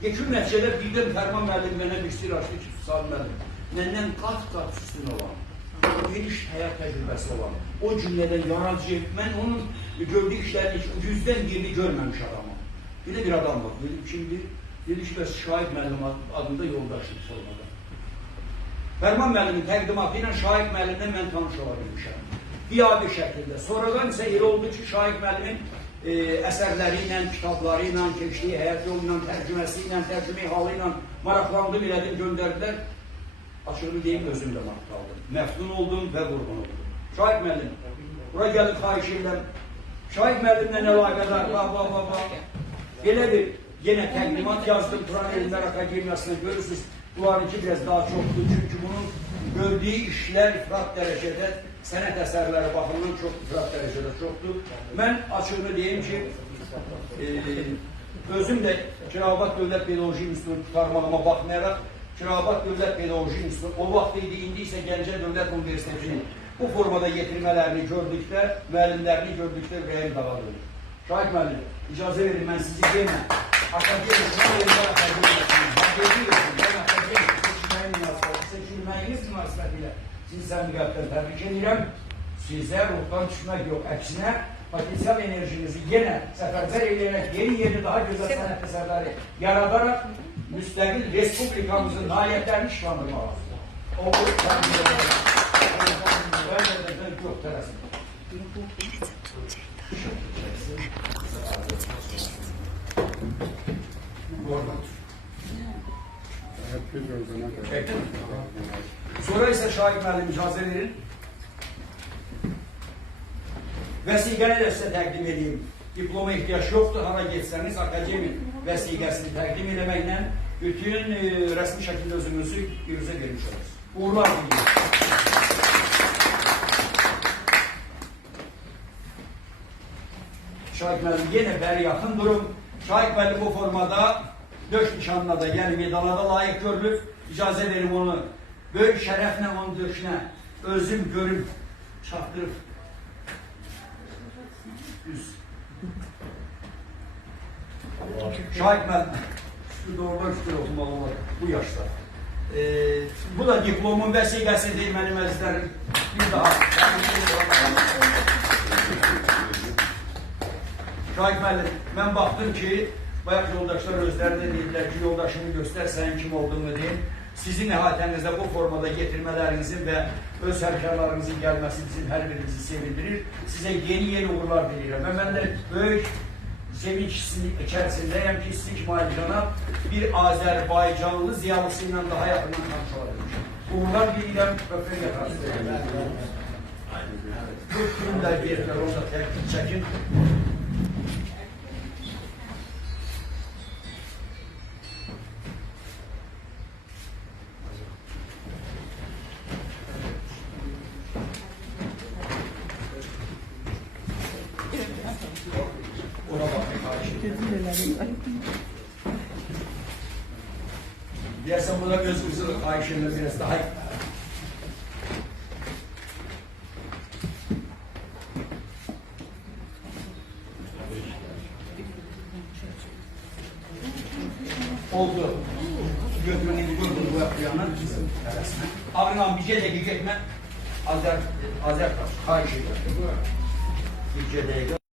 Yekun nəticədə birdən Fərman müəllim mənə bir sir açdı ki, Füsal müəllim, məndən qat-qat üstün olan, geniş həyat təcrübəsi olan, o cümlədən yaradıcı, mən onun gördüyü işlərini heç yüzdən birini görməmiş adamım. Belə bir adam var, dedim kimdir? Dedi ki, bəs Şahid müəllim adında yoldaşlık formada. Fərman müəllimin təqdimatı ilə Şahid müəllimlə mən tanış ola bilmişəm. Biabir şəkildə. Sonradan isə elə oldu ki, Şahid müəllimin əsərləri ilə, kitabları ilə, keçdiyi həyat yolu ilə, tərcüməsi ilə, tərcüməyi halı ilə maraqlandım, elədim, göndərdilər. Açığını deyim, özüm də maraq aldım. Məftun oldum və qurban oldum. Şahid müəllim, bura gəlib xahiş edirəm. Şahid müəllimlə əlaqədar, elə bir yenə təqdimat yazdım, Turan Elmlər Akademiyasına görürsünüz. Bunlarınki biraz daha çoxdur, çünki bunun gördüyü işlər ifrat dərəcədə, sənət əsərləri baxımından çox ifrat dərəcədə çoxdur. Mən açığını deyim ki, özüm də Kirabat Dövlət Pedagojik İnstitutu tutarmağıma baxmayaraq, Kirabat Dövlət Pedagojik İnstitutu o vaxt idi, indi isə Gəncə Dövlət Universitetinin bu formada getirmələrini gördükdə, müəllimlərini gördükdə ürəyim dağılır. Şahid müəllim, icazə verin, mən sizi yenə seçilməyiniz münasibətilə sizi səmimiyyətlə təbrik edirəm. Sizə ruhdan düşmək yox, əksinə potensial enerjinizi yenə səfərbər eləyərək yeni daha gözəl sənət əsərləri yaradaraq müstəqil Respublikamızın nailiyyətlərini işlandırmaq lazımdır. O bu yox tərəsin. Sonra ise Şahid müəllim icazə verin. Vəsiqəni də sizə təqdim edeyim. Diploma ihtiyaç yoxdur. Hara geçsəniz akademi vəsiqəsini təqdim eləməklə bütün rəsmi şəkildə özünüzü biruzə vermiş olursunuz. Uğurlar diliyorum. Şahid müəllim yenə bəri yaxın durum. Şahid müəllim bu formada döş nişanına da, yəni medala da layık görülüb. İcazə verim onu böyük şərəflə onun döşünə özüm görüb, çatdırıb. Şahid müəllim, doğrudan şükür oxumalı olur bu yaşda. Bu da diplomun vəsiqəsidir mənim əzizlərim. Bir daha. Şahid müəllim, mən baxdım ki, bayaq yoldaşlar özlərində deyirlər ki, yoldaşını göstər, sənin kim olduğunu deyim. Sizin əhatənizdə bu formada getirmələrinizin və öz həmkarlarınızın gəlməsi bizim hər birimizi sevindirir. Sizə yeni uğurlar diləyirəm. Və mən də böyük sevinç içərisindəyəm ki, sizin kimi alicənab bir Azərbaycanlı ziyalısı ilə daha yaxından tanış olabilmişim. Uğurlar diləyirəm, öpür yatarsın. Bu filmlər verirlər, orada təqdim çəkin. Deyəsən burada gözümüzü ayışırlar biraz daha. Oldu. Götürünü gördüm bu yapıyanı. Ağrınan bir şey de gitme. Azer ayışırlar. Bir şey de